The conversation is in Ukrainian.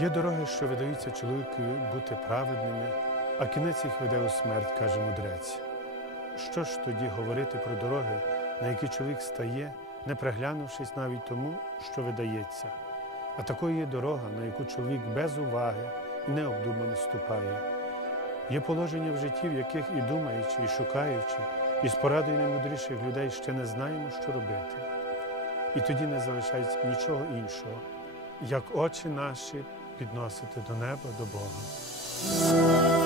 Є дороги, що видаються чоловікові бути праведними, а кінець їх веде у смерть, каже мудрець. Що ж тоді говорити про дороги, на які чоловік стає, не приглянувшись навіть тому, що видається? А такою є дорога, на яку чоловік без уваги і необдумано ступає. Є положення в житті, в яких і думаючи, і шукаючи, і з порадою наймудріших людей ще не знаємо, що робити. І тоді не залишається нічого іншого, як очі наші підносити до неба, до Бога.